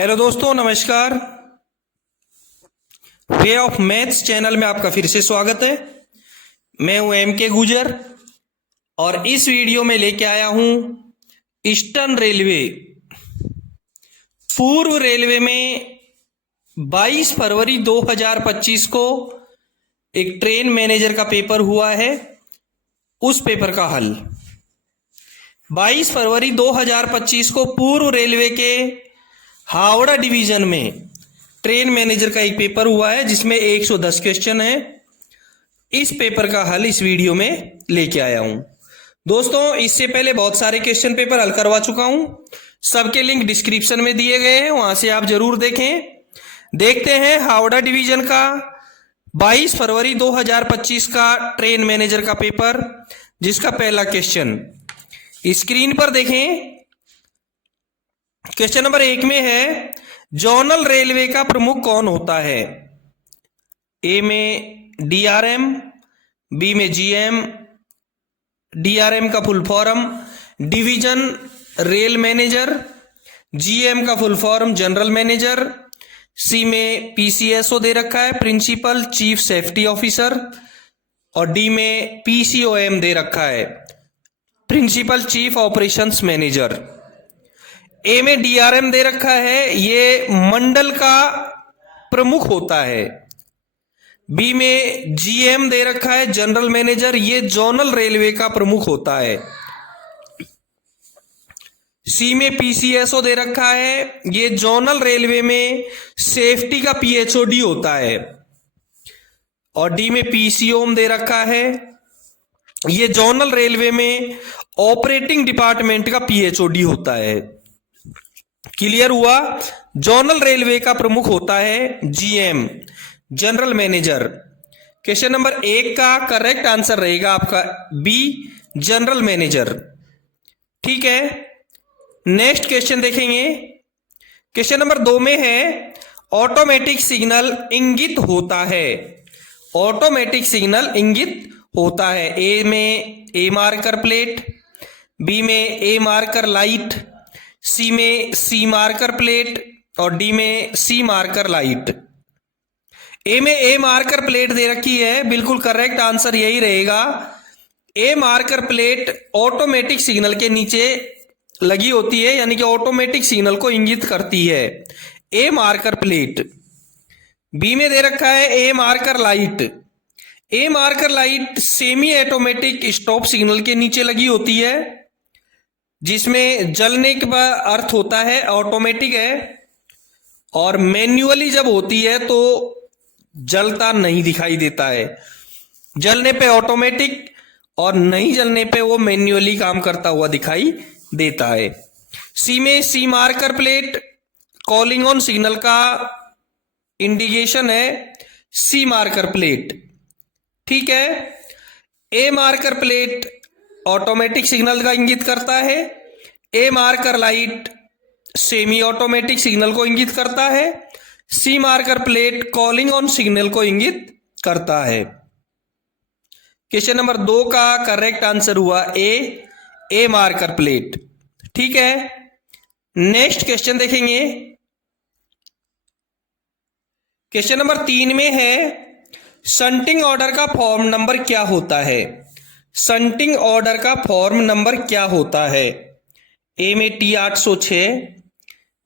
Hello दोस्तों, नमस्कार। Way of maths channel में आपका फिर से स्वागत है। मैं हूं एम.के. गुजर और इस वीडियो में लेके आया हूं ईस्टर्न रेलवे। पूर्व रेलवे में 22 फरवरी 2025 को एक ट्रेन मैनेजर का पेपर हुआ है, उस पेपर का हल। 22 फरवरी 2025 को पूर्व रेलवे के हावड़ा डिवीजन में ट्रेन मैनेजर का एक पेपर हुआ है जिसमें 110 क्वेश्चन है। इस पेपर का हल इस वीडियो में लेके आया हूं। दोस्तों, इससे पहले बहुत सारे क्वेश्चन पेपर हल करवा चुका हूं, सबके लिंक डिस्क्रिप्शन में दिए गए हैं, वहां से आप जरूर देखें। देखते हैं हावड़ा डिवीजन का 22 फरवरी 2025 का ट्रेन मैनेजर का पेपर, जिसका पहला क्वेश्चन स्क्रीन पर देखें। क्वेश्चन नंबर 1 में है, जोनल रेलवे का प्रमुख कौन होता है? ए में डीआरएम, बी में जीएम। डीआरएम का full form division rail manager, GM का फुल फॉर्म जनरल मैनेजर, सी में पीसीएसओ दे रखा है, प्रिंसिपल चीफ सेफ्टी ऑफिसर, और डी में पीसीओएम दे रखा है, प्रिंसिपल चीफ ऑपरेशंस मैनेजर। ए में डीआरएम दे रखा है, ये मंडल का प्रमुख होता है। बी में जीएम दे रखा है, जनरल मैनेजर, ये जोनल रेलवे का प्रमुख होता है। सी में पीसीएसओ दे रखा है, ये जोनल रेलवे में सेफ्टी का पीएचओडी होता है। और डी में पीसीओम दे रखा है, ये जोनल रेलवे में ऑपरेटिंग डिपार्टमेंट का पीएचओडी होता है। क्लियर हुआ? जोनल रेलवे का प्रमुख होता है GM, general manager. Question number 1 का करेक्ट आंसर रहेगा आपका बी, जनरल मैनेजर। ठीक है, नेक्स्ट क्वेश्चन देखेंगे। क्वेश्चन नंबर 2 में है, ऑटोमेटिक सिग्नल इंगित होता है। ऑटोमेटिक सिग्नल इंगित होता है। ए में ए मार्कर प्लेट, बी में ए मार्कर लाइट, सी में सी मार्कर प्लेट, और डी में सी मार्कर लाइट। ए में ए मार्कर प्लेट दे रखी है, बिल्कुल करेक्ट आंसर यही रहेगा। ए मार्कर प्लेट ऑटोमेटिक सिग्नल के नीचे लगी होती है, यानी कि ऑटोमेटिक सिग्नल को इंगित करती है, ए मार्कर प्लेट। बी में दे रखा है A marker light. A marker light semi automatic stop signal के नीचे लगी होती है, जिसमें जलने का अर्थ होता है ऑटोमेटिक है, और मैन्युअली जब होती है तो जलता नहीं दिखाई देता है। जलने पे ऑटोमेटिक और नहीं जलने पे वो मैन्युअली काम करता हुआ दिखाई देता है। सी में C marker plate calling on signal का इंडिकेशन है, सी मार्कर प्लेट। ठीक है, A marker plate automatic signal का इंगित करता है, A marker light semi automatic signal को इंगित करता है, C marker plate calling on signal को इंगित करता है। क्वेश्चन नंबर 2 का करेक्ट आंसर हुआ ए मार्कर प्लेट। ठीक है, नेक्स्ट क्वेश्चन देखेंगे। क्वेश्चन नंबर 3 में है, शंटिंग ऑर्डर का फॉर्म नंबर क्या होता है? शंटिंग ऑर्डर का फॉर्म नंबर क्या होता है? ए में T806,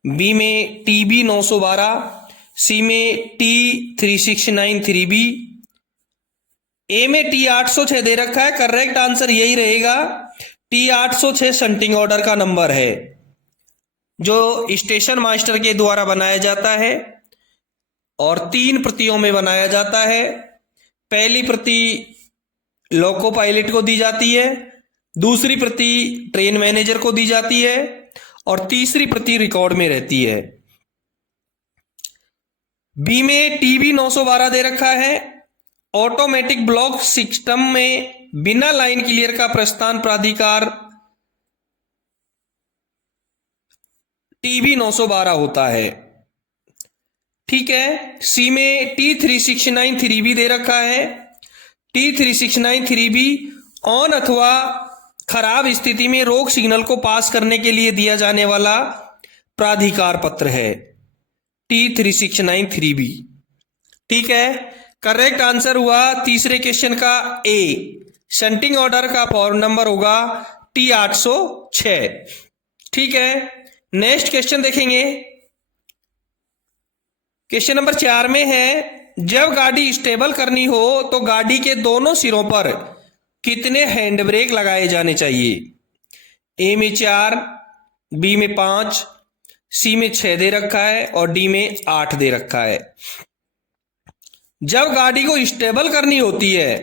बी में TB 912, सी में T369 3B। ए में T806 दे रखा है, करेक्ट आंसर यही रहेगा। T806 शंटिंग ऑर्डर का नंबर है, जो स्टेशन मास्टर के द्वारा बनाया जाता है और 3 प्रतियों में बनाया जाता है। पहली प्रति लोको पायलट को दी जाती है, दूसरी प्रति ट्रेन मैनेजर को दी जाती है, और तीसरी प्रति रिकॉर्ड में रहती है। बी में TB 912 दे रखा है, ऑटोमेटिक ब्लॉक सिस्टम में बिना लाइन क्लियर का प्रस्थान प्राधिकार TB 912 होता है। ठीक है, सी में T369 3B दे रखा है। T369 3B ऑन अथवा खराब स्थिति में रोक सिग्नल को पास करने के लिए दिया जाने वाला प्राधिकार पत्र है। T3693B। ठीक है, करेक्ट आंसर हुआ तीसरे क्वेश्चन का ए। शंटिंग ऑर्डर का फॉर्म नंबर होगा T806। ठीक है, नेक्स्ट क्वेश्चन देखेंगे। क्वेश्चन नंबर 4 में है, जब गाड़ी स्टेबल करनी हो तो गाड़ी के दोनों सिरों पर कितने हैंड ब्रेक लगाए जाने चाहिए? ए में 4, बी में 5, सी में 6 दे रखा है और डी में 8 दे रखा है। जब गाड़ी को स्टेबल करनी होती है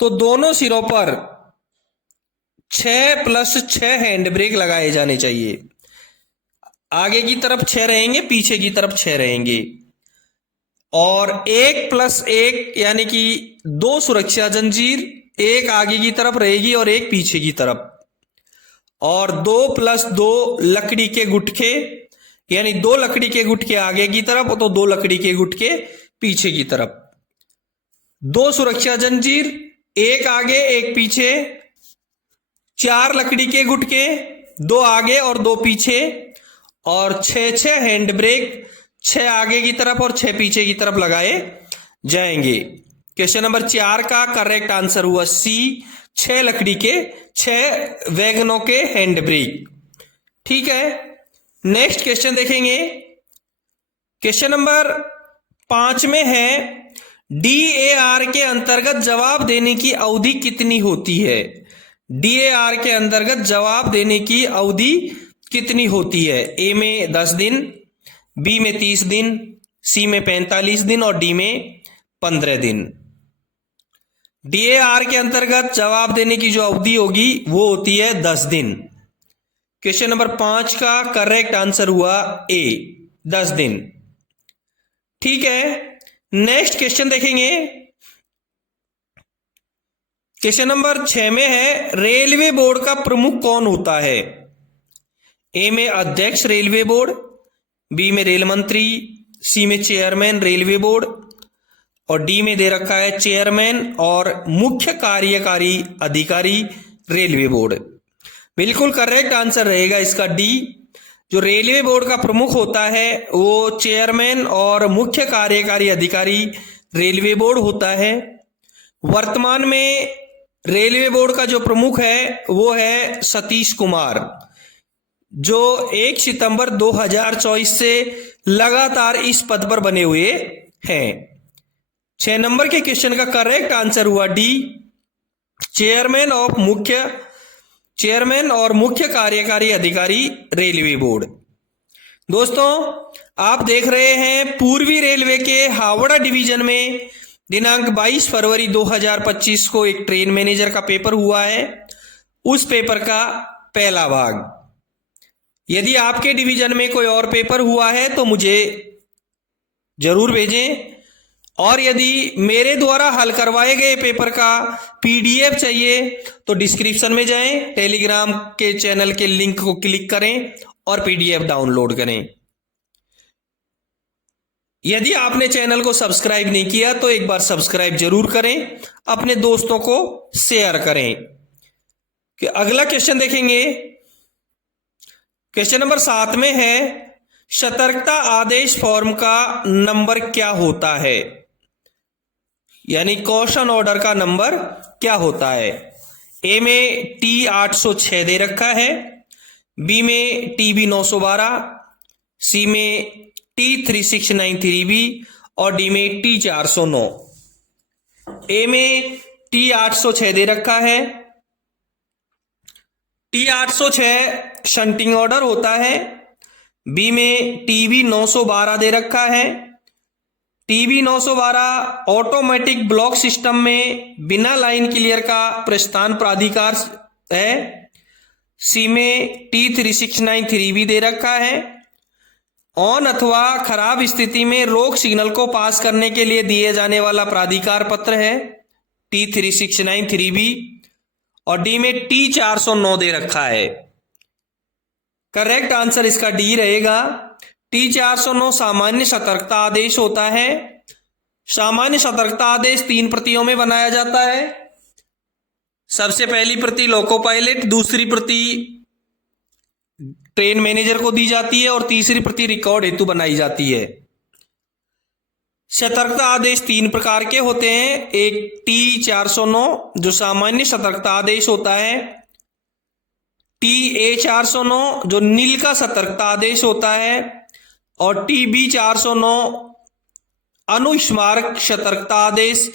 तो दोनों सिरों पर 6 + 6 हैंड ब्रेक लगाए जाने चाहिए। आगे की तरफ 6 रहेंगे, पीछे की तरफ 6 रहेंगे, और 1 + 1 यानी कि 2 सुरक्षा जंजीर, एक आगे की तरफ रहेगी और एक पीछे की तरफ, और 2 + 2 लकड़ी के गुटके, यानी 2 लकड़ी के गुटके आगे की तरफ तो 2 लकड़ी के गुटके पीछे की तरफ, 2 सुरक्षा जंजीर, एक आगे एक पीछे, 4 लकड़ी के गुटके, 2 आगे और 2 पीछे, और 6 हैंड ब्रेक, 6 आगे की तरफ और 6 पीछे की तरफ लगाए जाएंगे। क्वेश्चन नंबर 4 का करेक्ट आंसर हुआ सी, 6 लकड़ी के 6 वैगनों के हैंड ब्रेक। ठीक है, नेक्स्ट क्वेश्चन देखेंगे। क्वेश्चन नंबर 5 में है, DAR के अंतर्गत जवाब देने की अवधि कितनी होती है? DAR के अंतर्गत जवाब देने की अवधि कितनी होती है? ए में 10 दिन, बी में 30 दिन, सी में 45 दिन और डी में 15 दिन। DAR के अंतर्गत जवाब देने की जो अवधि होगी वो होती है 10 दिन। क्वेश्चन नंबर 5 का करेक्ट आंसर हुआ ए, 10 दिन। ठीक है, नेक्स्ट क्वेश्चन देखेंगे। क्वेश्चन नंबर 6 में है, रेलवे बोर्ड का प्रमुख कौन होता है? ए में अध्यक्ष रेलवे बोर्ड, बी में रेल मंत्री, सी में चेयरमैन रेलवे बोर्ड और डी में दे रखा है चेयरमैन और मुख्य कार्यकारी अधिकारी रेलवे बोर्ड। बिल्कुल करेक्ट आंसर रहेगा इसका डी। जो रेलवे बोर्ड का प्रमुख होता है वो चेयरमैन और मुख्य कार्यकारी अधिकारी रेलवे बोर्ड होता है। वर्तमान में रेलवे बोर्ड का जो प्रमुख है वो है सतीश कुमार, जो 1 सितंबर 2024 से लगातार इस पद पर बने हुए हैं। 6 नंबर के क्वेश्चन का करेक्ट आंसर हुआ डी, चेयरमैन और मुख्य कार्यकारी अधिकारी रेलवे बोर्ड। दोस्तों, आप देख रहे हैं पूर्वी रेलवे के हावड़ा डिवीजन में दिनांक 22 फरवरी 2025 को एक ट्रेन मैनेजर का पेपर हुआ है। उस पेपर का पहला भाग। यदि आपके डिवीजन में कोई और पेपर हुआ है तो मुझे जरूर भेजें, और यदि मेरे द्वारा हल करवाए गए पेपर का PDF चाहिए तो डिस्क्रिप्शन में जाएं, टेलीग्राम के चैनल के लिंक को क्लिक करें और PDF डाउनलोड करें। यदि आपने चैनल को सब्सक्राइब नहीं किया तो एक बार सब्सक्राइब जरूर करें, अपने दोस्तों को शेयर करें। कि अगला क्वेश्चन देखेंगे। क्वेश्चन नंबर 7 में है, सतर्कता आदेश फॉर्म का नंबर क्या होता है? यानी कॉशन ऑर्डर का नंबर क्या होता है? ए में T806 दे रखा है, बी में TB 912, सी में T3693B और डी में T409। ए में T806 दे रखा है। T806 शंटिंग ऑर्डर होता है। बी में TB 912 दे रखा है। TB 912 ऑटोमेटिक ब्लॉक सिस्टम में बिना लाइन क्लियर का प्रस्थान प्राधिकार है। सी में T3693B दे रखा है। ऑन अथवा खराब स्थिति में रोक सिग्नल को पास करने के लिए दिए जाने वाला प्राधिकार पत्र है T3693B, और डी में T409 दे रखा है। करेक्ट आंसर इसका डी रहेगा। T409 सामान्य सतर्कता आदेश होता है। सामान्य सतर्कता आदेश 3 प्रतियों में बनाया जाता है। सबसे पहली प्रति लोको पायलट, दूसरी प्रति ट्रेन मैनेजर को दी जाती है और तीसरी प्रति रिकॉर्ड हेतु बनाई जाती है। सतर्कता आदेश 3 प्रकार के होते हैं। एक T409 जो सामान्य सतर्कता आदेश होता है, TA409 जो नील का सतर्कता आदेश होता है, और TB409 अनुस्मारक सतर्कता आदेश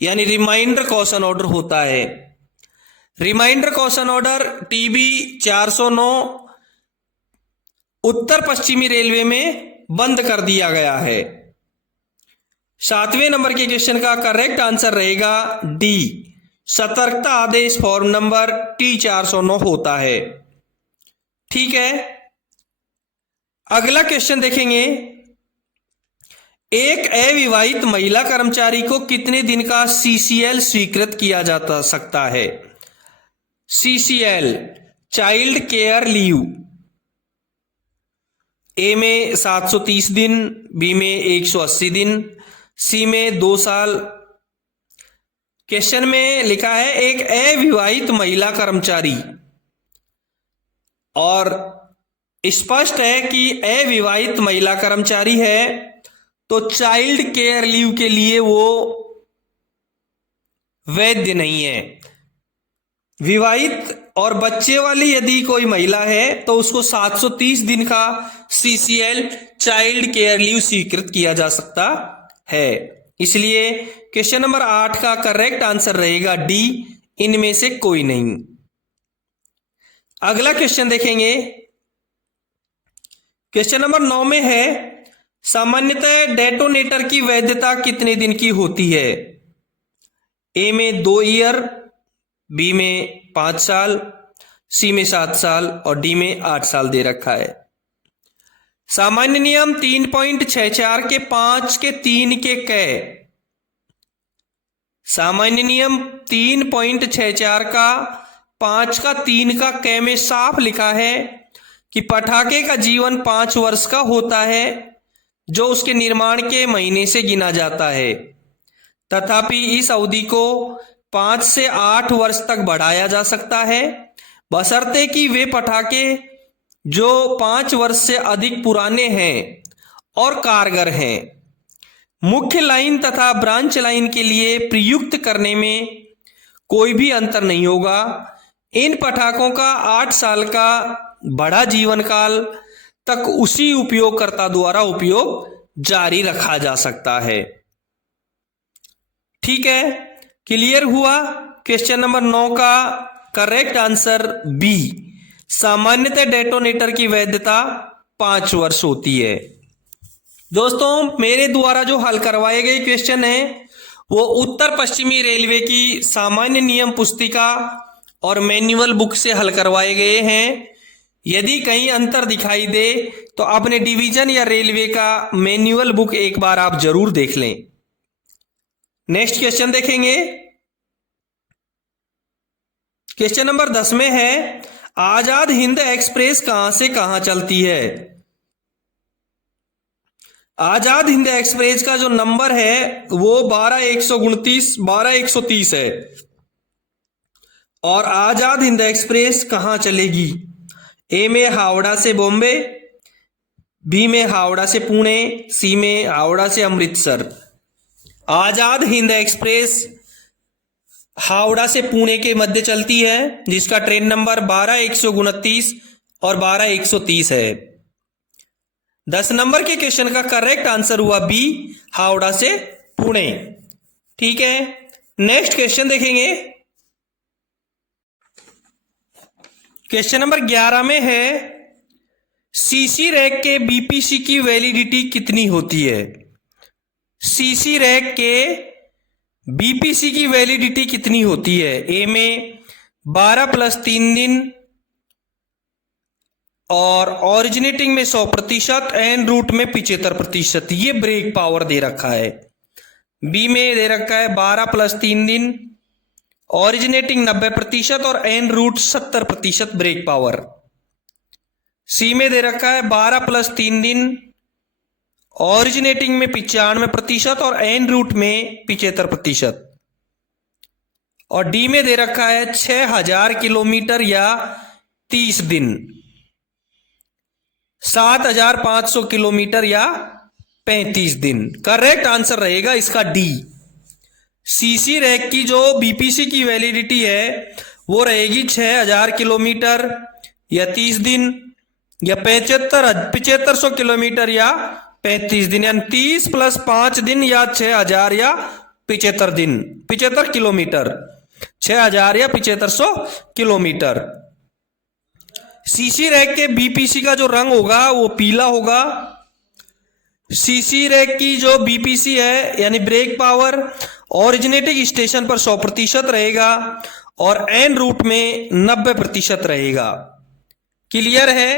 यानी रिमाइंडर कॉशन ऑर्डर होता है। रिमाइंडर कॉशन ऑर्डर TB409 उत्तर पश्चिमी रेलवे में बंद कर दिया गया है। 7वें नंबर के क्वेश्चन का करेक्ट आंसर रहेगा डी, सतर्कता आदेश फॉर्म नंबर T409 होता है। ठीक है, अगला क्वेश्चन देखेंगे। एक अविवाहित महिला कर्मचारी को कितने दिन का CCL स्वीकृत किया जा सकता है? CCL चाइल्ड केयर लीव, ए में 730 दिन, बी में 180 दिन, सी में 2 साल। क्वेश्चन में लिखा है एक अविवाहित महिला कर्मचारी, और स्पष्ट है कि अविवाहित महिला कर्मचारी है तो चाइल्ड केयर लीव के लिए वो वैध नहीं है। विवाहित और बच्चे वाली यदि कोई महिला है तो उसको 730 दिन का CCL चाइल्ड केयर लीव स्वीकृत किया जा सकता है। इसलिए क्वेश्चन नंबर 8 का करेक्ट आंसर रहेगा डी, इनमें से कोई नहीं। अगला क्वेश्चन देखेंगे। क्वेश्चन नंबर 9 में है सामान्यतः डेटोनेटर की वैधता कितने दिन की होती है? ए में 2 ईयर, बी में 5 साल, सी में 7 साल और डी में 8 साल दे रखा है। सामान्य नियम 3.64 के 5 के 3 के क, सामान्य नियम 3.64 का 5 का 3 का क में साफ लिखा है कि पटाखे का जीवन 5 वर्ष का होता है जो उसके निर्माण के महीने से गिना जाता है। तथापि इस अवधि को 5 से 8 वर्ष तक बढ़ाया जा सकता है, बशर्ते कि वे पटाखे जो 5 वर्ष से अधिक पुराने हैं और कारगर हैं। मुख्य लाइन तथा ब्रांच लाइन के लिए प्रयुक्त करने में कोई भी अंतर नहीं होगा। इन पटाखों का 8 साल का बड़ा जीवन काल तक उसी उपयोगकर्ता द्वारा उपयोग जारी रखा जा सकता है। ठीक है, क्लियर हुआ? क्वेश्चन नंबर 9 का करेक्ट आंसर बी, सामान्यतः डेटोनेटर की वैधता 5 वर्ष होती है। दोस्तों, मेरे द्वारा जो हल करवाए गए क्वेश्चन हैं वो उत्तर पश्चिमी रेलवे की सामान्य नियम पुस्तिका और मैनुअल बुक से हल करवाए गए हैं। यदि कहीं अंतर दिखाई दे तो अपने डिवीजन या रेलवे का मैनुअल बुक एक बार आप जरूर देख लें। नेक्स्ट क्वेश्चन देखेंगे। क्वेश्चन नंबर 10 में है आजाद हिंद एक्सप्रेस कहां से कहां चलती है? आजाद हिंद एक्सप्रेस का जो नंबर है वो 12129 है। और आजाद हिंद एक्सप्रेस कहां चलेगी? ए में हावड़ा से बॉम्बे, बी में हावड़ा से पुणे, सी में हावड़ा से अमृतसर। आजाद हिंद एक्सप्रेस हावड़ा से पुणे के मध्य चलती है, जिसका ट्रेन नंबर 12129 और 12130 है। 10 नंबर के क्वेश्चन का करेक्ट आंसर हुआ बी, हावड़ा से पुणे। ठीक है, नेक्स्ट क्वेश्चन देखेंगे। क्वेश्चन नंबर 11 में है सीसी रैक के बीपीसी की वैलिडिटी कितनी होती है? सीसी रैक के बीपीसी की वैलिडिटी कितनी होती है? ए में 12 + 3 दिन और ओरिजिनेटिंग में 100%, एन रूट में 75%। ये ब्रेक पावर दे रखा है। बी में दे रखा है 12 + 3 दिन, ओरिजिनेटिंग 90% और एन रूट 70% ब्रेक पावर। सी में दे रखा है 12 + 3 दिन, ओरिजिनेटिंग में 95% और एन रूट में 75%। और डी में दे रखा है 6000 किलोमीटर या 30 दिन। 7,500 किलोमीटर या 35 दिन। करेक्ट आंसर रहेगा इसका डी। सीसी रैक की जो बीपीसी की वैलिडिटी है वो रहेगी 6,000 किलोमीटर या 30 दिन या 7500 किलोमीटर या 35 दिन, यानी 30 + 5 दिन या 6,000 या 75 दिन, 75 किलोमीटर, 6,000 या 7500 किलोमीटर। सीसी रैक के बीपीसी का जो रंग होगा वो पीला होगा। सीसी रैक की जो बीपीसी है यानी ब्रेक पावर ओरिजिनेटिंग स्टेशन पर 100% रहेगा और एन रूट में 90% रहेगा। क्लियर है?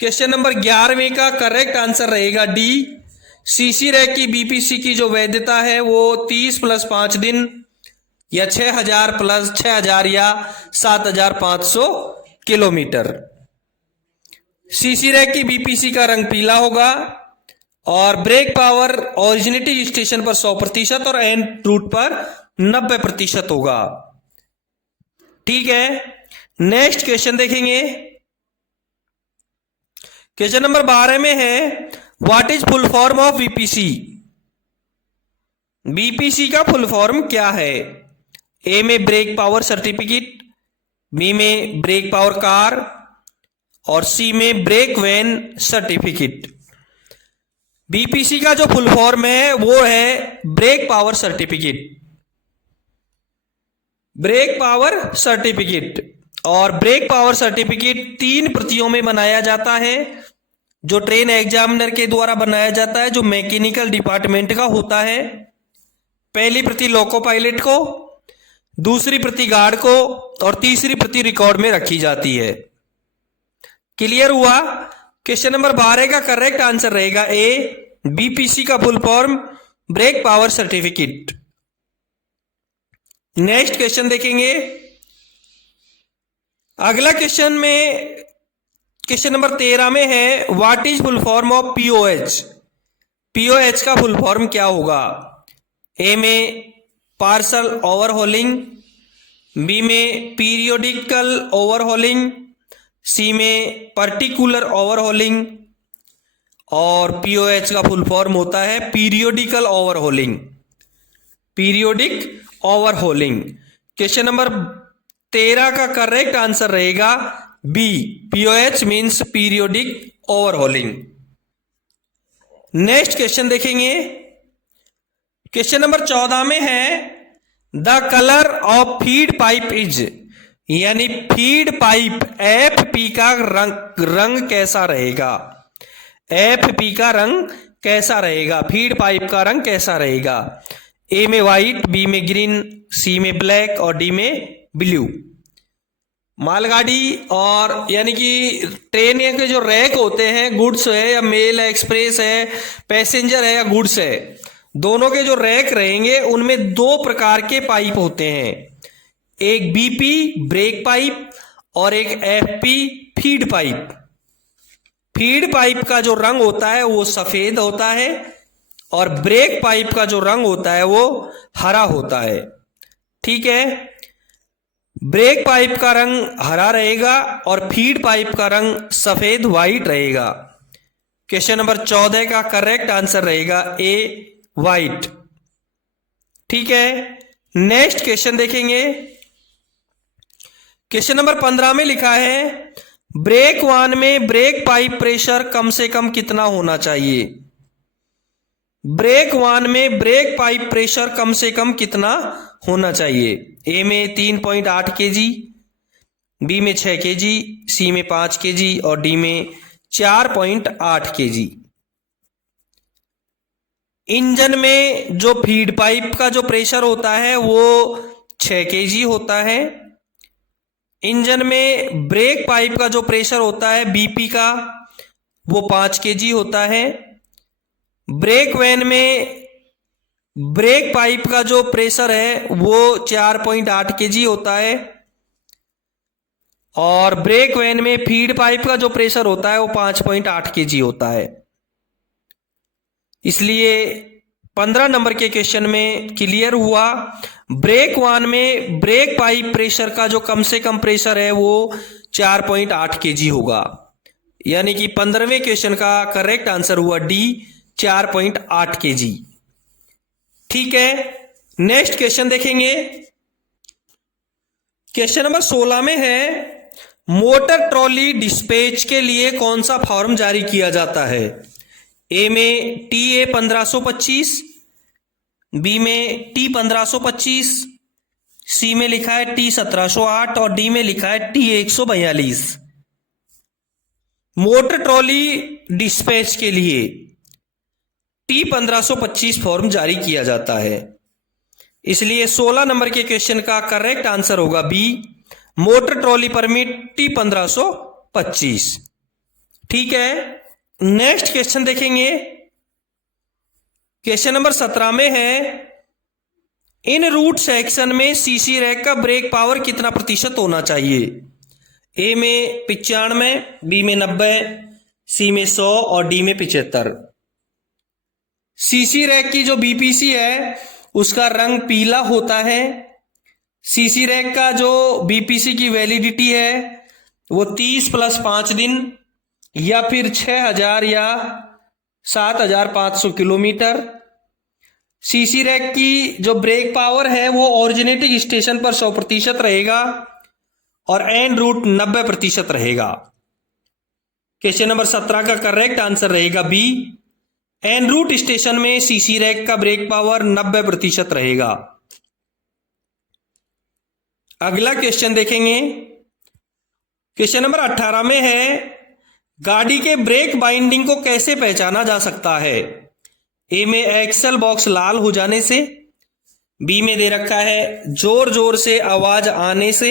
क्वेश्चन नंबर 11वें का करेक्ट आंसर रहेगा डी। सीसी रैक की बीपीसी की जो वैधता है वो 30 + 5 दिन या 6,000 या 7,500 किलोमीटर। सीसी रैक की बीपीसी का रंग पीला होगा और ब्रेक पावर ओरिजिनेटिंग स्टेशन पर 100% और एन रूट पर 90% होगा। ठीक है, नेक्स्ट क्वेश्चन देखेंगे। क्वेश्चन नंबर 12 में है what is full form of BPC. BPC का फुल फॉर्म क्या है? ए में ब्रेक पावर सर्टिफिकेट, बी में ब्रेक पावर कार और सी में ब्रेक वैन सर्टिफिकेट। बीपीसी का जो फुल फॉर्म है वो है brake power certificate, brake power certificate. और ब्रेक पावर सर्टिफिकेट 3 प्रतियों में बनाया जाता है, जो ट्रेन एग्जामिनर के द्वारा बनाया जाता है, जो मैकेनिकल डिपार्टमेंट का होता है। पहली प्रति लोको पायलट को, दूसरी प्रति गार्ड को और तीसरी प्रति रिकॉर्ड में रखी जाती है। क्लियर हुआ? क्वेश्चन नंबर 12 का करेक्ट आंसर रहेगा ए, बीपीसी का full form brake power certificate. Next question देखेंगे। अगला क्वेश्चन में क्वेश्चन नंबर 13 में है what is full form of POH. POH का फुल फॉर्म क्या होगा? ए में पार्सल ओवरहोलिंग, बी में पीरियोडिकल ओवरहोलिंग, सी में पर्टिकुलर ओवरहोलिंग और पीओएच का फुल फॉर्म होता है periodical overhauling. Periodic overhauling. Question number 13 का करेक्ट आंसर रहेगा B, POH means periodic overhauling. Next question देखेंगे। क्वेश्चन नंबर 14 में है the colour of feed pipe is, यानी फीड पाइप एफपी का रंग कैसा रहेगा? एफपी का रंग कैसा रहेगा? फीड पाइप का रंग कैसा रहेगा? ए में व्हाइट, बी में ग्रीन, सी में ब्लैक और डी में ब्लू। मालगाड़ी और यानी कि ट्रेन के जो रैक होते हैं, गुड्स है या मेल है, एक्सप्रेस है, पैसेंजर है या गुड्स है, दोनों के जो रैक रहेंगे उनमें 2 प्रकार के पाइप होते हैं, एक बीपी ब्रेक पाइप और एक FP feed pipe. Feed pipe का जो रंग होता है वो सफेद होता है और ब्रेक पाइप का जो रंग होता है वो हरा होता है। ठीक है, ब्रेक पाइप का रंग हरा रहेगा और फीड पाइप का रंग सफेद व्हाइट रहेगा। क्वेश्चन नंबर 14 का करेक्ट आंसर रहेगा ए, व्हाइट। ठीक है, नेक्स्ट क्वेश्चन देखेंगे। क्वेश्चन नंबर 15 में लिखा है ब्रेक वान में ब्रेक पाइप प्रेशर कम से कम कितना होना चाहिए? ब्रेक वान में ब्रेक पाइप प्रेशर कम से कम कितना होना चाहिए? ए में 3.8 kg, बी में 6 kg, सी में 5 kg और डी में 4.8 kg। इंजन में जो फीड पाइप का जो प्रेशर होता है वो 6 kg होता है। इंजन में ब्रेक पाइप का जो प्रेशर होता है बीपी का वो 5 kg होता है। ब्रेक वैन में ब्रेक पाइप का जो प्रेशर है वो 4.8 kg होता है और ब्रेक वैन में फीड पाइप का जो प्रेशर होता है वो 5.8 kg होता है। इसलिए 15 नंबर के क्वेश्चन में क्लियर हुआ ब्रेक वान में ब्रेक पाइप प्रेशर का जो कम से कम प्रेशर है वो 4.8 kg होगा। यानी कि 15वें क्वेश्चन का करेक्ट आंसर हुआ डी 4.8 kg। ठीक है, नेक्स्ट क्वेश्चन देखेंगे। क्वेश्चन नंबर 16 में है मोटर ट्रॉली डिस्पैच के लिए कौन सा फॉर्म जारी किया जाता है? ए में TA 1525, बी में T 1525, सी में लिखा है T 1708 और डी में लिखा है T 142। मोटर ट्रॉली डिस्पैच के लिए T 1525 फॉर्म जारी किया जाता है, इसलिए 16 नंबर के क्वेश्चन का करेक्ट आंसर होगा B, motor trolley permit T 1525। ठीक है, नेक्स्ट क्वेश्चन देखेंगे। क्वेश्चन नंबर 17 में है इन रूट सेक्शन में सीसी रैक का ब्रेक पावर कितना प्रतिशत होना चाहिए? ए में 95, बी में 90, सी में 100 और डी में 75। सीसी रैक की जो बीपीसी है उसका रंग पीला होता है। सीसी रैक का जो बीपीसी की वैलिडिटी है वो 30 + 5 दिन या फिर 6000 या 7500 किलोमीटर। सीसी रैक की जो ब्रेक पावर है वो ऑरिजिनेटिंग स्टेशन पर 100% रहेगा और एंड रूट 90% रहेगा। क्वेश्चन नंबर 17 का करेक्ट आंसर रहेगा बी, एंड रूट स्टेशन में सीसी रैक का ब्रेक पावर 90% रहेगा। अगला क्वेश्चन देखेंगे। क्वेश्चन नंबर 18 में है गाड़ी के ब्रेक बाइंडिंग को कैसे पहचाना जा सकता है? ए में एक्सल बॉक्स लाल हो जाने से, बी में दे रखा है जोर जोर से आवाज आने से,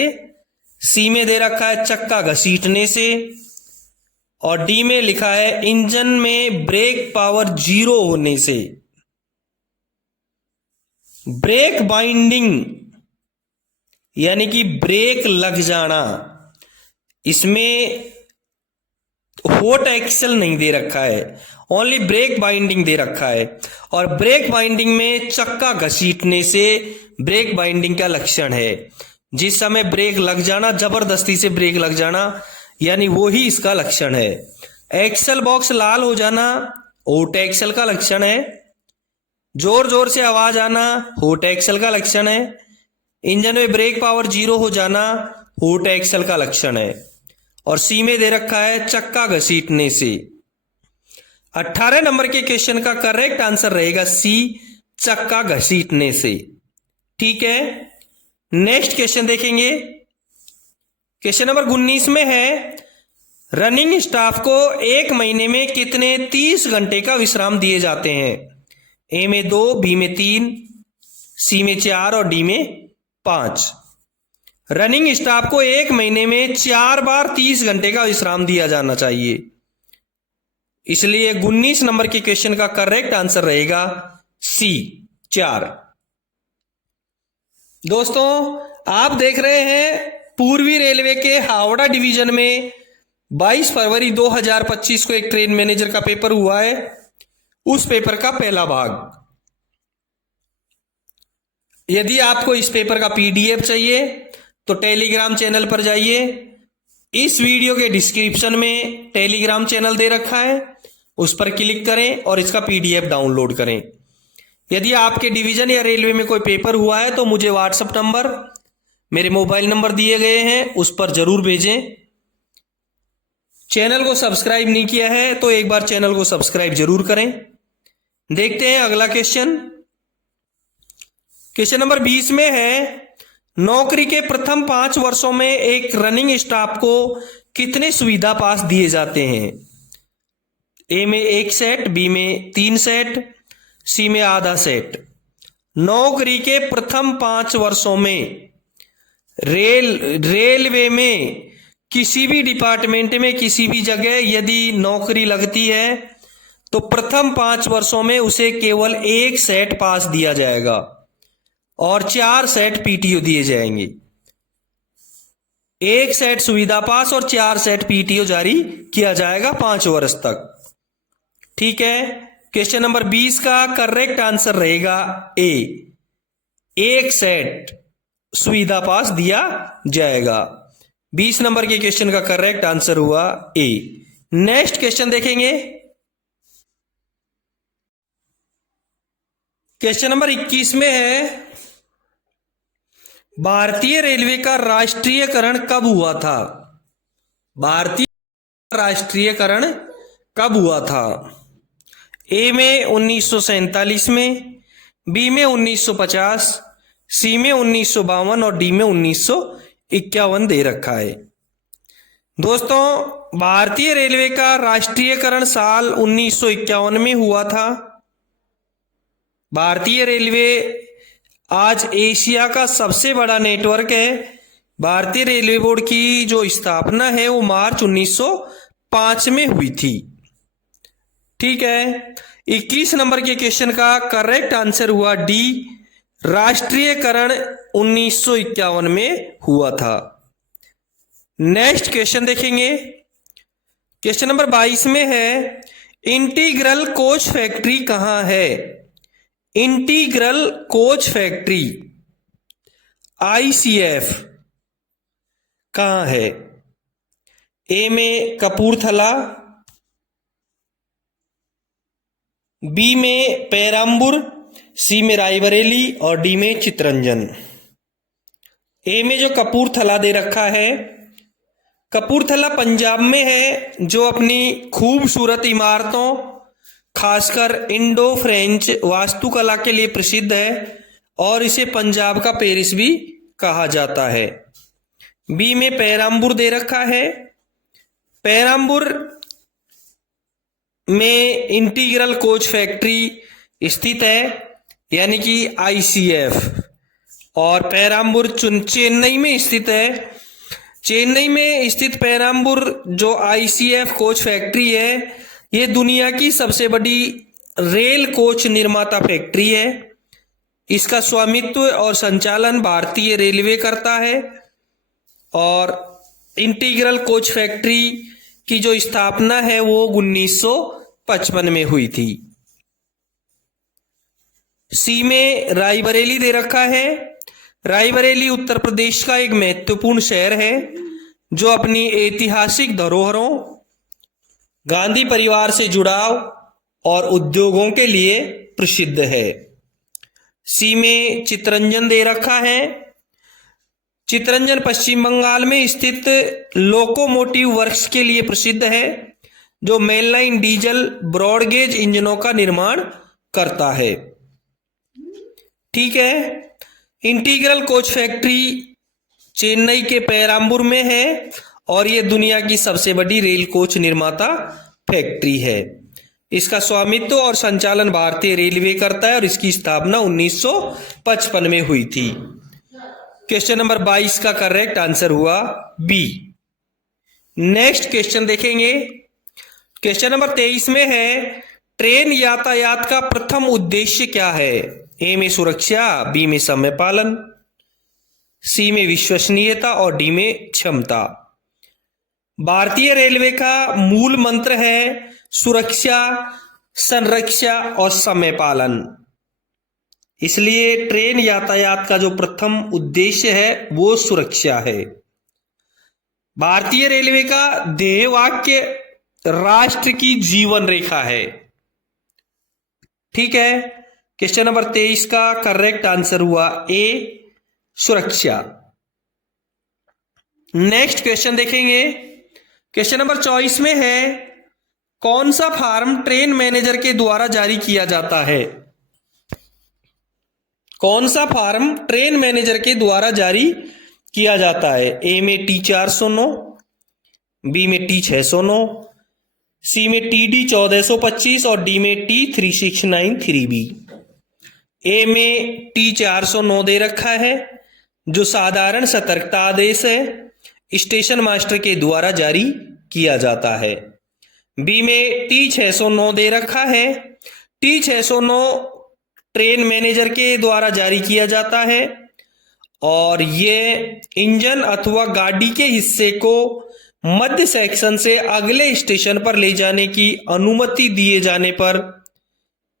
सी में दे रखा है चक्का घसीटने से और डी में लिखा है इंजन में ब्रेक पावर 0 होने से। ब्रेक बाइंडिंग यानी कि ब्रेक लग जाना, इसमें हॉट एक्सल नहीं दे रखा है, ओनली ब्रेक बाइंडिंग दे रखा है। और ब्रेक बाइंडिंग में चक्का घसीटने से ब्रेक बाइंडिंग का लक्षण है। जिस समय ब्रेक लग जाना, जबरदस्ती से ब्रेक लग जाना, यानी वो ही इसका लक्षण है। एक्सल बॉक्स लाल हो जाना हॉट एक्सल का लक्षण है। जोर जोर से आवाज आना हॉट एक्सल का लक्षण है। इंजन में ब्रेक पावर 0 हो जाना हॉट एक्सल का लक्षण है। और सी में दे रखा है चक्का घसीटने से। 18 नंबर के क्वेश्चन का करेक्ट आंसर रहेगा सी, चक्का घसीटने से। ठीक है, नेक्स्ट क्वेश्चन देखेंगे। क्वेश्चन नंबर 19 में है रनिंग स्टाफ को 1 महीने में कितने 30 घंटे का विश्राम दिए जाते हैं? ए में 2, बी में 3, सी में 4 और डी में 5। रनिंग स्टाफ को 1 महीने में 4 बार 30 घंटे का विश्राम दिया जाना चाहिए, इसलिए 19 नंबर के क्वेश्चन का करेक्ट आंसर रहेगा सी, 4। दोस्तों, आप देख रहे हैं पूर्वी रेलवे के हावड़ा डिवीजन में 22 फरवरी 2025 को एक ट्रेन मैनेजर का पेपर हुआ है। उस पेपर का पहला भाग। यदि आपको इस पेपर का पीडीएफ चाहिए तो टेलीग्राम चैनल पर जाइए। इस वीडियो के डिस्क्रिप्शन में टेलीग्राम चैनल दे रखा है, उस पर क्लिक करें और इसका पीडीएफ डाउनलोड करें। यदि आपके डिवीजन या रेलवे में कोई पेपर हुआ है तो मुझे व्हाट्सएप नंबर, मेरे मोबाइल नंबर दिए गए हैं, उस पर जरूर भेजें। चैनल को सब्सक्राइब नहीं किया है तो एक बार चैनल को सब्सक्राइब जरूर करें। देखते हैं अगला क्वेश्चन। क्वेश्चन नंबर 20 में है नौकरी के प्रथम 5 वर्षों में एक रनिंग स्टाफ को कितने सुविधा पास दिए जाते हैं? ए में 1 सेट, बी में 3 सेट, सी में आधा सेट। नौकरी के प्रथम 5 वर्षों में रेलवे में किसी भी डिपार्टमेंट में किसी भी जगह यदि नौकरी लगती है तो प्रथम 5 वर्षों में उसे केवल 1 सेट पास दिया जाएगा और 4 सेट पीटीओ दिए जाएंगे। 1 सेट सुविधा पास और 4 सेट पीटीओ जारी किया जाएगा 5 वर्ष तक। ठीक है, क्वेश्चन नंबर 20 का करेक्ट आंसर रहेगा ए, 1 सेट सुविधा पास दिया जाएगा। 20 नंबर के क्वेश्चन का करेक्ट आंसर हुआ ए, नेक्स्ट क्वेश्चन देखेंगे। क्वेश्चन नंबर 21 में है, भारतीय रेलवे का राष्ट्रीयकरण कब हुआ था? भारतीय राष्ट्रीयकरण कब हुआ था? ए में 1947 में, बी में 1950, सी में 1952 और डी में 1951 दे रखा है। दोस्तों, भारतीय रेलवे का राष्ट्रीयकरण साल 1951 में हुआ था। भारतीय रेलवे आज एशिया का सबसे बड़ा नेटवर्क है। भारतीय रेलवे बोर्ड की जो स्थापना है वो मार्च 1905 में हुई थी। ठीक है, 21 नंबर के क्वेश्चन का करेक्ट आंसर हुआ डी, राष्ट्रीयकरण 1951 में हुआ था। नेक्स्ट क्वेश्चन देखेंगे। क्वेश्चन नंबर 22 में है, इंटीग्रल कोच फैक्ट्री कहां है? इंटीग्रल कोच फैक्ट्री ICF कहां है? ए में कपूरथला, बी में पेराम्बुर, सी में रायबरेली और डी में चितरंजन। ए में जो कपूरथला दे रखा है, कपूरथला पंजाब में है, जो अपनी खूबसूरत इमारतों, खासकर इंडो फ्रेंच वास्तुकला के लिए प्रसिद्ध है और इसे पंजाब का पेरिस भी कहा जाता है। बी में पेराम्बुर दे रखा है। पेराम्बुर में इंटीग्रल कोच फैक्ट्री स्थित है, यानी कि ICF, और पेराम्बुर चेन्नई में स्थित है। चेन्नई में स्थित पेराम्बुर जो ICF कोच फैक्ट्री है, ये दुनिया की सबसे बड़ी रेल कोच निर्माता फैक्ट्री है। इसका स्वामित्व और संचालन भारतीय रेलवे करता है और इंटीग्रल कोच फैक्ट्री की जो स्थापना है वो 1955 में हुई थी। सी में रायबरेली दे रखा है। रायबरेली उत्तर प्रदेश का एक महत्वपूर्ण शहर है जो अपनी ऐतिहासिक धरोहरों, गांधी परिवार से जुड़ाव और उद्योगों के लिए प्रसिद्ध है। सी में चितरंजन दे रखा है। चितरंजन पश्चिम बंगाल में स्थित लोकोमोटिव वर्क्स के लिए प्रसिद्ध है, जो मेनलाइन डीजल ब्रॉडगेज इंजनों का निर्माण करता है। ठीक है, इंटीग्रल कोच फैक्ट्री चेन्नई के पेराम्बुर में है और यह दुनिया की सबसे बड़ी रेल कोच निर्माता फैक्ट्री है। इसका स्वामित्व और संचालन भारतीय रेलवे करता है और इसकी स्थापना 1955 में हुई थी। क्वेश्चन नंबर 22 का करेक्ट आंसर हुआ बी। नेक्स्ट क्वेश्चन देखेंगे। क्वेश्चन नंबर 23 में है, ट्रेन यातायात का प्रथम उद्देश्य क्या है? ए में सुरक्षा, बी में समय पालन, सी में विश्वसनीयता और डी में क्षमता। भारतीय रेलवे का मूल मंत्र है सुरक्षा, संरक्षा और समय पालन। इसलिए ट्रेन यातायात का जो प्रथम उद्देश्य है वो सुरक्षा है। भारतीय रेलवे का ध्येय वाक्य राष्ट्र की जीवन रेखा है। ठीक है, क्वेश्चन नंबर 23 का करेक्ट आंसर हुआ ए, सुरक्षा। नेक्स्ट क्वेश्चन देखेंगे। क्वेश्चन नंबर 24 में है, कौन सा फॉर्म ट्रेन मैनेजर के द्वारा जारी किया जाता है? कौन सा फॉर्म ट्रेन मैनेजर के द्वारा जारी किया जाता है? ए में T409, बी में T609, सी में TD 1425 और डी में T3693B। ए में T409 दे रखा है, जो साधारण सतर्कता आदेश है, स्टेशन मास्टर के द्वारा जारी किया जाता है। बी में T609 दे रखा है। T609 ट्रेन मैनेजर के द्वारा जारी किया जाता है और ये इंजन अथवा गाड़ी के हिस्से को मध्य सेक्शन से अगले स्टेशन पर ले जाने की अनुमति दिए जाने पर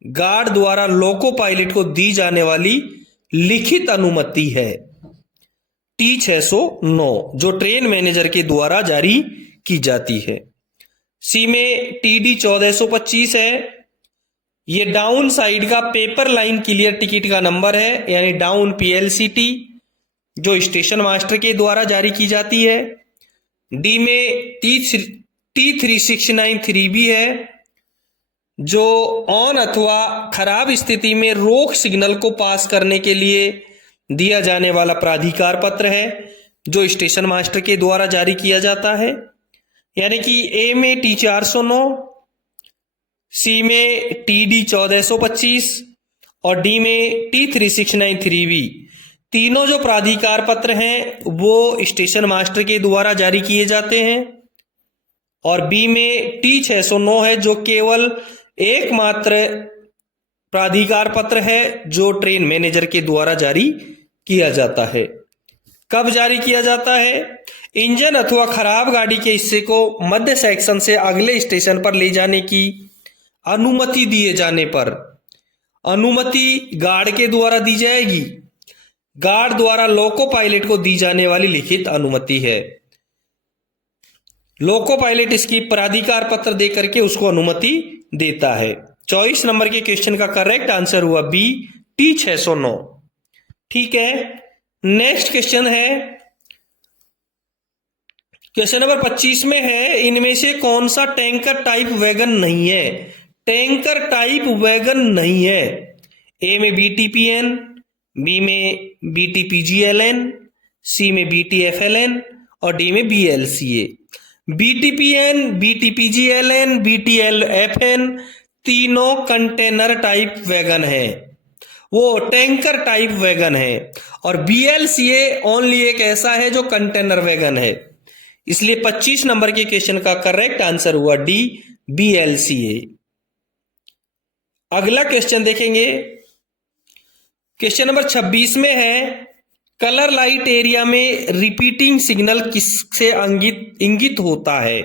गार्ड द्वारा लोको पायलट को दी जाने वाली लिखित अनुमति है। T609 जो ट्रेन मैनेजर के द्वारा जारी की जाती है। सी में TD 1425 है। ये डाउन साइड का पेपर लाइन क्लियर टिकट का नंबर है, यानी डाउन PLCT, जो स्टेशन मास्टर के द्वारा जारी की जाती है। डी में T3693B है, जो ऑन अथवा खराब स्थिति में रोक सिग्नल को पास करने के लिए दिया जाने वाला प्राधिकार पत्र है, जो स्टेशन मास्टर के द्वारा जारी किया जाता है। यानी कि ए में T409, सी में TD 1425 और डी में T3693B, तीनों जो प्राधिकार पत्र हैं वो स्टेशन मास्टर के द्वारा जारी किए जाते हैं। और बी में T609 है, जो केवल एकमात्र प्राधिकार पत्र है जो ट्रेन मैनेजर के द्वारा जारी किया जाता है। कब जारी किया जाता है? इंजन अथवा खराब गाड़ी के हिस्से को मध्य सेक्शन से अगले स्टेशन पर ले जाने की अनुमति दिए जाने पर अनुमति गार्ड के द्वारा दी जाएगी। गार्ड द्वारा लोको पायलट को दी जाने वाली लिखित अनुमति है। लोको पायलट इसकी प्राधिकार पत्र दे करके उसको अनुमति देता है। 24 नंबर के क्वेश्चन का करेक्ट आंसर हुआ बी, T609। ठीक है, नेक्स्ट क्वेश्चन है, क्वेश्चन नंबर 25 में है, इनमें से कौन सा टैंकर टाइप वैगन नहीं है? टैंकर टाइप वैगन नहीं है। ए में BTPN, बी में BTPGLN, सी में BTFLN और डी में BLCA। BTPN, BTPGLN, BTLFN तीनों कंटेनर टाइप वैगन है, वो टैंकर टाइप वैगन है। और BLCA ओनली एक ऐसा है जो कंटेनर वैगन है। इसलिए 25 नंबर के क्वेश्चन का करेक्ट आंसर हुआ डी, BLCA। अगला क्वेश्चन देखेंगे, क्वेश्चन नंबर 26 में है, कलर लाइट एरिया में रिपीटिंग सिग्नल किससे इंगित होता है?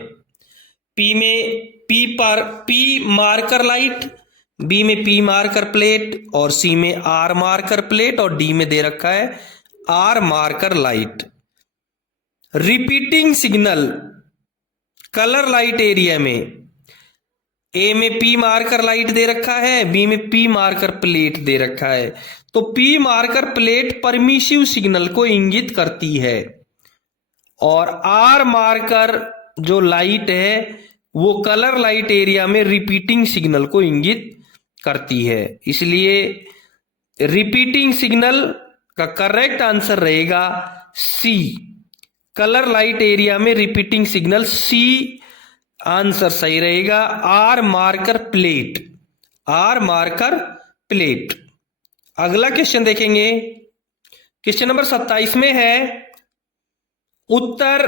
पी में P मार्कर लाइट, बी में P मार्कर प्लेट और सी में R मार्कर प्लेट और डी में दे रखा है R marker light. Repeating signal colour light area में ए में P मार्कर लाइट दे रखा है, बी में P मार्कर प्लेट दे रखा है। तो P marker plate permissive signal को इंगित करती है और R मार्कर जो लाइट है वो कलर लाइट एरिया में रिपीटिंग सिग्नल को इंगित करती है। इसलिए रिपीटिंग सिग्नल का करेक्ट आंसर रहेगा सी, कलर लाइट एरिया में रिपीटिंग सिग्नल, सी आंसर सही रहेगा। R marker plate, R marker plate. अगला क्वेश्चन देखेंगे, क्वेश्चन नंबर 27 में है, उत्तर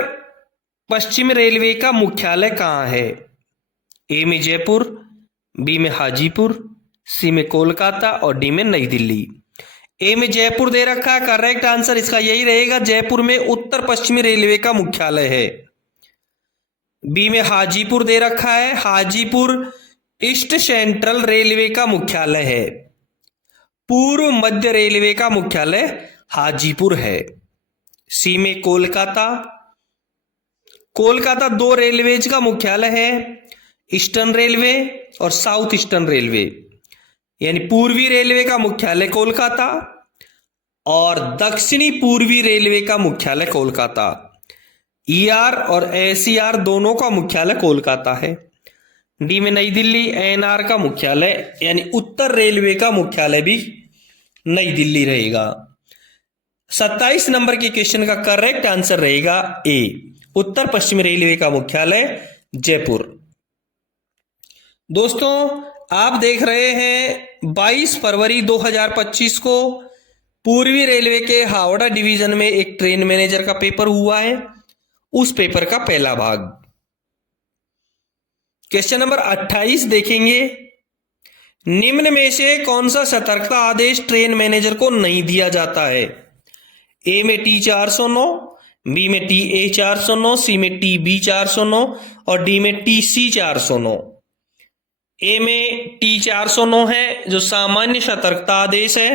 पश्चिम रेलवे का मुख्यालय कहां है? ए में जयपुर, बी में हाजीपुर, सी में कोलकाता और डी में नई दिल्ली। ए में जयपुर दे रखा है, करेक्ट आंसर इसका यही रहेगा, जयपुर में उत्तर पश्चिमी रेलवे का मुख्यालय है। बी में हाजीपुर दे रखा है, हाजीपुर ईस्ट सेंट्रल रेलवे का मुख्यालय है। पूर्व मध्य रेलवे का मुख्यालय हाजीपुर है। सी में कोलकाता, कोलकाता दो रेलवेज का मुख्यालय है, ईस्टर्न रेलवे और साउथ ईस्टर्न रेलवे, यानी पूर्वी रेलवे का मुख्यालय कोलकाता और दक्षिणी पूर्वी रेलवे का मुख्यालय कोलकाता। ER और SER दोनों का मुख्यालय कोलकाता है। डी में नई दिल्ली, NR का मुख्यालय यानी उत्तर रेलवे का मुख्यालय भी नई दिल्ली रहेगा। 27 नंबर के क्वेश्चन का करेक्ट आंसर रहेगा ए, उत्तर पश्चिम रेलवे का मुख्यालय जयपुर। दोस्तों आप देख रहे हैं 22 फरवरी 2025 को पूर्वी रेलवे के हावड़ा डिवीजन में एक ट्रेन मैनेजर का पेपर हुआ है, उस पेपर का पहला भाग। क्वेश्चन नंबर 28 देखेंगे, निम्न में से कौन सा सतर्कता आदेश ट्रेन मैनेजर को नहीं दिया जाता है? ए में T409, बी में TA409, सी में TB409 और डी में TC409। ए में T409 है जो सामान्य सतर्कता आदेश है,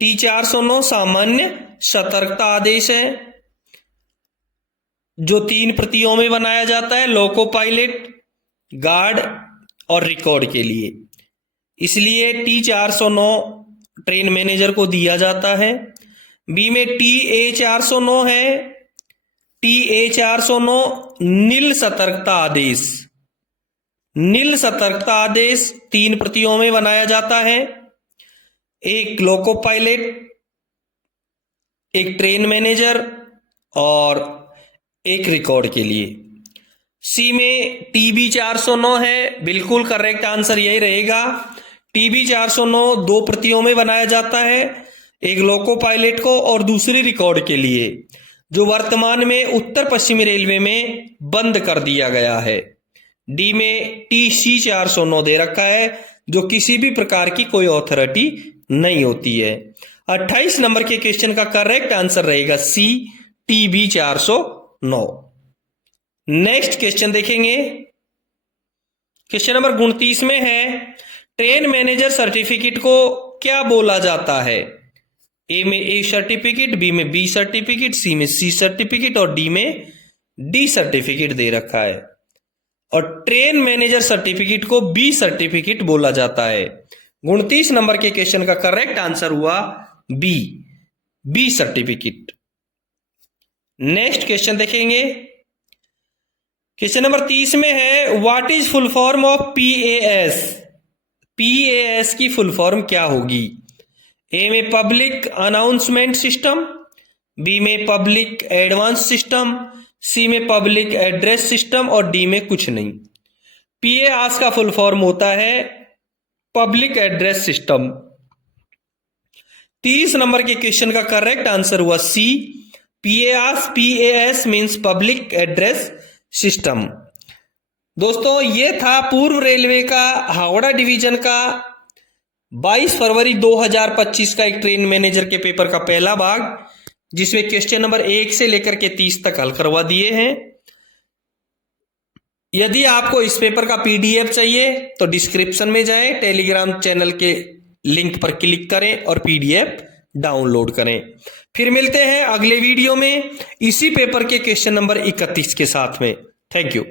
T409 सामान्य सतर्कता आदेश है। जो 3 प्रतियों में बनाया जाता है, लोको पायलट, गार्ड और रिकॉर्ड के लिए। इसलिए T409 ट्रेन मैनेजर को दिया जाता है। बी में TA409 है। TA409 नील सतर्कता आदेश, नील सतर्कता आदेश 3 प्रतियों में बनाया जाता है, एक लोको पायलट, एक ट्रेन मैनेजर और एक रिकॉर्ड के लिए। सी में TB409 है, बिल्कुल करेक्ट आंसर यही रहेगा। TB409 2 प्रतियों में बनाया जाता है, एक लोको पायलट को और दूसरी रिकॉर्ड के लिए, जो वर्तमान में उत्तर पश्चिमी रेलवे में बंद कर दिया गया है। डी में TC409 दे रखा है, जो किसी भी प्रकार की कोई अथॉरिटी नहीं होती है। 28 नंबर के क्वेश्चन का करेक्ट आंसर रहेगा सी, TB409। नेक्स्ट क्वेश्चन देखेंगे। क्वेश्चन नंबर 29 में है, ट्रेन मैनेजर सर्टिफिकेट को क्या बोला जाता है? ए में ए सर्टिफिकेट, बी में बी सर्टिफिकेट, सी में सी सर्टिफिकेट और डी में डी सर्टिफिकेट दे रखा है। और ट्रेन मैनेजर सर्टिफिकेट को बी सर्टिफिकेट बोला जाता है। 29 नंबर के क्वेश्चन का करेक्ट आंसर हुआ B, B certificate. Next question देखेंगे। क्वेश्चन नंबर 30 में है, what is full form of PAS? PAS की फुल फॉर्म क्या होगी? ए में पब्लिक अनाउंसमेंट सिस्टम, बी में पब्लिक एडवांस सिस्टम, सी में पब्लिक एड्रेस सिस्टम और डी में कुछ नहीं। PAS का फुल फॉर्म होता है पब्लिक एड्रेस सिस्टम। 30 नंबर के क्वेश्चन का करेक्ट आंसर हुआ सी, PAS means public address system. दोस्तों, ये था पूर्व रेलवे का हावड़ा डिवीजन का 22 फरवरी 2025 का एक ट्रेन मैनेजर के पेपर का पहला भाग, जिसमें क्वेश्चन नंबर 1 से लेकर के 30 तक हल करवा दिए हैं। यदि आपको इस पेपर का PDF चाहिए तो डिस्क्रिप्शन में जाएं, टेलीग्राम चैनल के लिंक पर क्लिक करें और PDF डाउनलोड करें। फिर मिलते हैं अगले वीडियो में इसी पेपर के क्वेश्चन नंबर 31 के साथ में। Thank you.